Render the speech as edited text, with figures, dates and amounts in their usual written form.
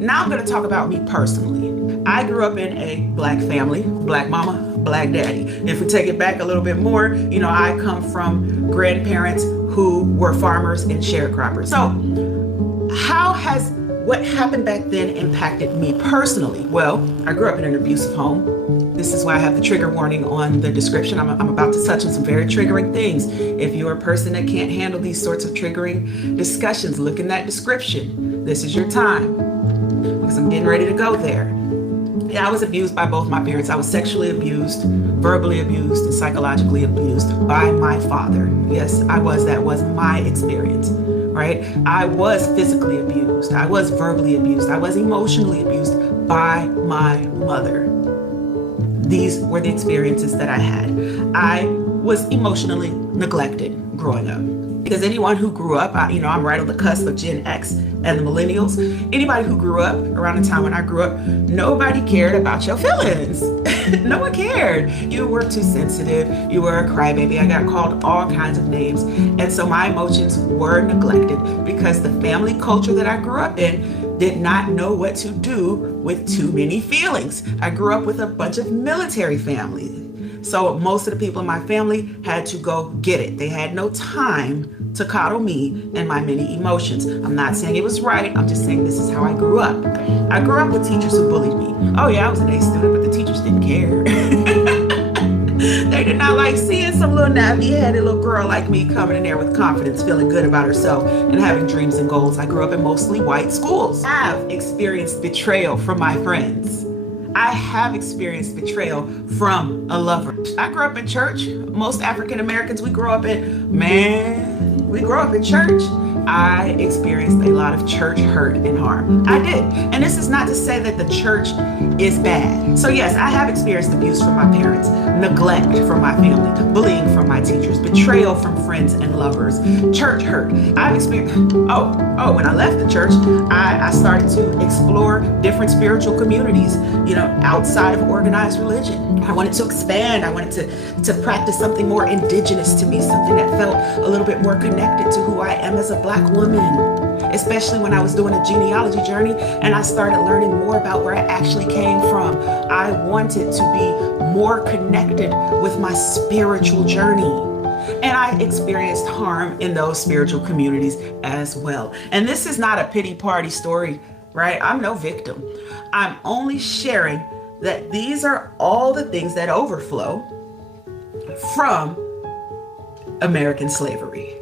Now I'm going to talk about me personally. I grew up in a black family, black mama, black daddy. If we take it back a little bit more, I come from grandparents who were farmers and sharecroppers. So how has what happened back then impacted me personally? Well, I grew up in an abusive home. This is why I have the trigger warning on the description. I'm about to touch on some very triggering things. If you're a person that can't handle these sorts of triggering discussions, look in that description. This is your time, because I'm getting ready to go there. Yeah, I was abused by both my parents. I was sexually abused, verbally abused, and psychologically abused by my father. Yes, I was. That was my experience, right? I was physically abused. I was verbally abused. I was emotionally abused by my mother. These were the experiences that I had. I was emotionally neglected growing up. Because anyone who grew up, I'm right on the cusp of Gen X and the millennials. Anybody who grew up around the time when I grew up, nobody cared about your feelings. No one cared. You were too sensitive. You were a crybaby. I got called all kinds of names. And so my emotions were neglected because the family culture that I grew up in did not know what to do with too many feelings. I grew up with a bunch of military families. So most of the people in my family had to go get it. They had no time to coddle me and my many emotions. I'm not saying it was right. I'm just saying this is how I grew up. I grew up with teachers who bullied me. Oh yeah, I was an A student, but the teachers didn't care. They did not like seeing some little nappy-headed little girl like me coming in there with confidence, feeling good about herself, and having dreams and goals. I grew up in mostly white schools. I have experienced betrayal from my friends. I have experienced betrayal from a lover. I grew up in church. Most African Americans, we grow up in church. I experienced a lot of church hurt and harm. I did. And this is not to say that the church is bad. So yes, I have experienced abuse from my parents, neglect from my family, bullying from my teachers, betrayal from friends and lovers, church hurt. I've experienced, when I left the church, I started to explore different spiritual communities, outside of organized religion. I wanted to expand. I wanted to practice something more indigenous to me, something that felt a little bit more connected to who I am as a Black woman, especially when I was doing a genealogy journey and I started learning more about where I actually came from. I wanted to be more connected with my spiritual journey. And I experienced harm in those spiritual communities as well. And this is not a pity party story, right? I'm no victim. I'm only sharing that these are all the things that overflow from American slavery.